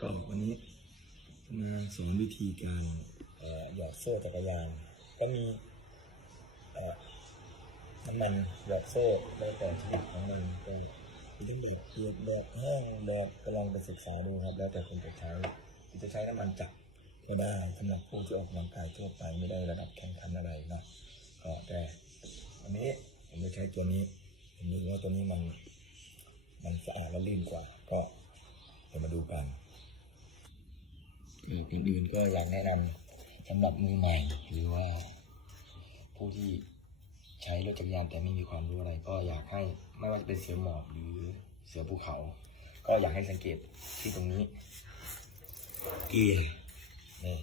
ก็วันนี้มาสอนวิธีการหยอดโซ่จักรยาน ก็มีน้ำมันหยอดโซ่แล้วแต่ชนิดของมันก็มีทั้งแบบเปียกแบบแห้งแบบก็ลองไปศึกษาดูครับ แล้วแต่คนจะใช้จะใช้น้ำมันจับก็ได้สำหรับผู้ที่ออกกำลังกายทั่วไปไม่ได้ระดับแข่งขันอะไรนะก็แต่วันนี้ผมจะใช้ตัวนี้ผมรู้ว่าตัวนี้มันมันสะอาดและลื่นกว่า ก็เดี๋ยวมาดูกัน อก่นอื่นก็อยากแนะนำสำหรับมือใหม่ หรือว่า ผู้ที่ใช้รถจักรยานแต่ไม่มีความรู้อะไร ก็อยากให้ไม่ว่าจะเป็นเสือหมอบหรือเสือภูเขา ก็อยากให้สังเกตที่ตรงนี้เกียร์นี่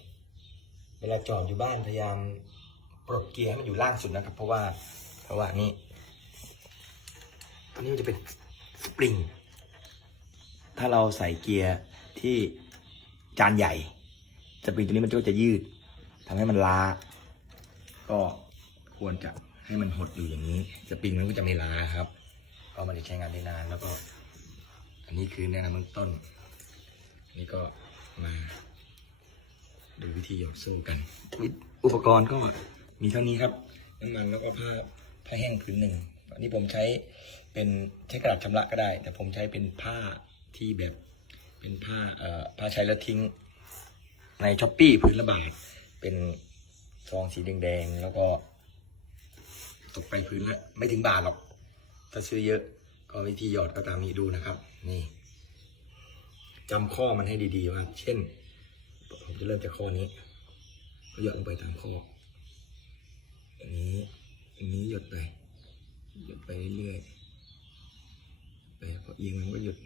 เวลาจอดอยู่บ้านพยายามปลดเกียร์ให้มันอยู่ล่างสุดนะครับ เพราะว่าเพราะว่านี่ตัวนี้มันจะเป็นสปริง ถ้าเราใส่เกียร์ที่จานใหญ่ สปริงตัวนี้มันก็จะยืดทำให้มันล้า ก็ควรจะให้มันหดอยู่อย่างนี้สปริงมันก็จะไม่ล้าครับก็มันจะใช้งานได้นานแล้วก็ อันนี้คือแนะนำเบื้องต้น นี่ก็มาดูวิธีหยอดโซ่กัน อุปกรณ์ก็มีเท่านี้ครับ น้ำมันแล้วก็ผ้าผ้าแห้งผืนหนึ่งอันนี้ผมใช้เป็นใช้กระดาษชำระก็ได้ แต่ผมใช้เป็นผ้าที่แบบเป็นผ้าเอ่อผ้าใช้แล้วทิ้ง ในช้อปปี้พื้นละบาท เป็นซองสีแดงๆแล้วก็ ตกไปพื้นละไม่ถึงบาทหรอก ถ้าซื้อเยอะ ก็วิธีหยอดก็ตามนี้ดูนะครับ นี่จำข้อมันให้ดีๆว่าเช่น ผมจะเริ่มจากข้อนี้ก็หยอดลงไปตามข้ออันนี้อันนี้หยดไปหยดไปเรื่อยๆไปพอเอียงมันก็หยุด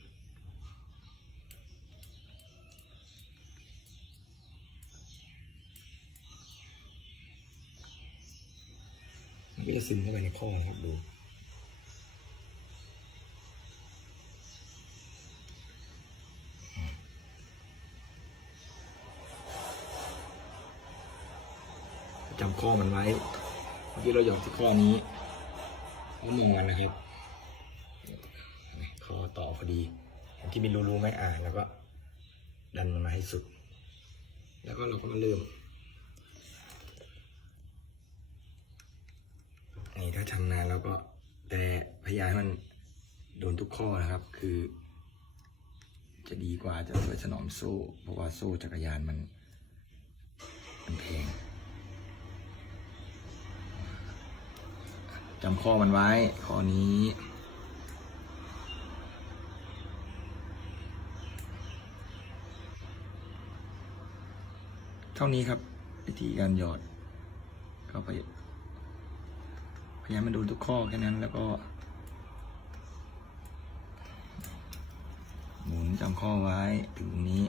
มันก็จะซึมเข้าไปในข้อนะครับดู จำข้อมันไว้เมื่อกี้เราหยอดที่ข้อนี้ข้อมือมันนะครับ ข้อต่อพอดีที่มีรูๆไหมอ่านแล้วก็ ดันมันมาให้สุด แล้วก็เราก็มาเริ่ม นี่ถ้าชำนาญแล้วก็แต่พยายามมันโดนทุกข้อนะครับ คือ จะดีกว่าจะช่วยถนอมโซ่ เพราะว่าโซ่จักรยานมันมันแพงจำข้อมันไว้ข้อนี้เท่านี้ครับวิธีการหยอดเข้าไป พยายามมาดูทุกข้อแค่นั้นแล้วก็หมุนจำข้อไว้ถึงนี้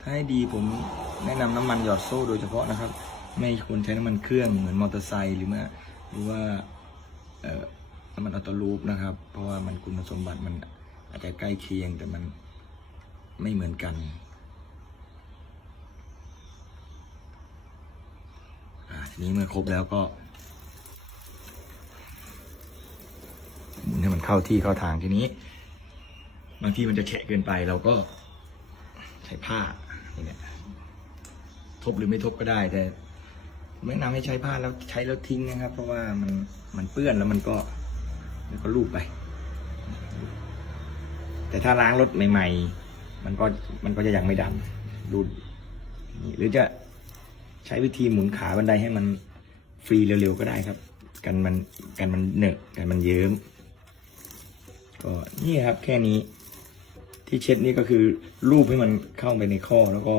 ถ้าให้ดีผมแนะนำน้ำมันหยอดโซ่โดยเฉพาะนะครับ ไม่ควรใช้น้ำมันเครื่องเหมือนมอเตอร์ไซค์หรือว่าหรือว่าน้ำมันออโต้ลูปนะครับ เพราะว่ามันคุณสมบัติมันอาจจะใกล้เคียงแต่มัน ไม่เหมือนกันอ่าทีนี้เมื่อครบแล้วก็หมุนให้มันเข้าที่เข้าทางทีนี้ บางทีมันจะแฉะเกินไปเราก็ใช้ผ้าเนี่ยทบหรือไม่ทบก็ได้แต่ผมแนะนำให้ใช้ผ้าแล้วใช้แล้วทิ้งนะครับ เพราะว่ามันมันเปื้อนแล้วมันก็มันก็ลูบไป แต่ถ้าล้างรถใหม่ ๆ มันก็มันก็จะยังไม่ดำรูดหรือจะใช้วิธีหมุนขาบันไดให้มันฟรีเร็วๆก็ได้ครับ กันมันกันมันเหนอะกันมันเยิ้มก็นี่ครับแค่นี้ที่เช็ดนี่ก็คือรูปให้มันเข้าไปในข้อแล้วก็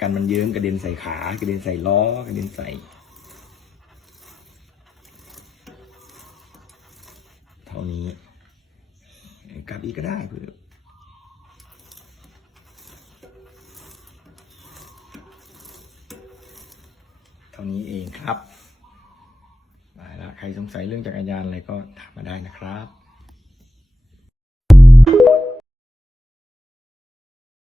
กันมันเยิ้มกระเด็นใส่ขากระเด็นใส่ล้อกระเด็นใส่เท่านี้กลับอีกก็ได้เพื่อเท่านี้เองครับไปแล้ว ใครสงสัยเรื่องจักรยานอะไรก็ถามมาได้นะครับ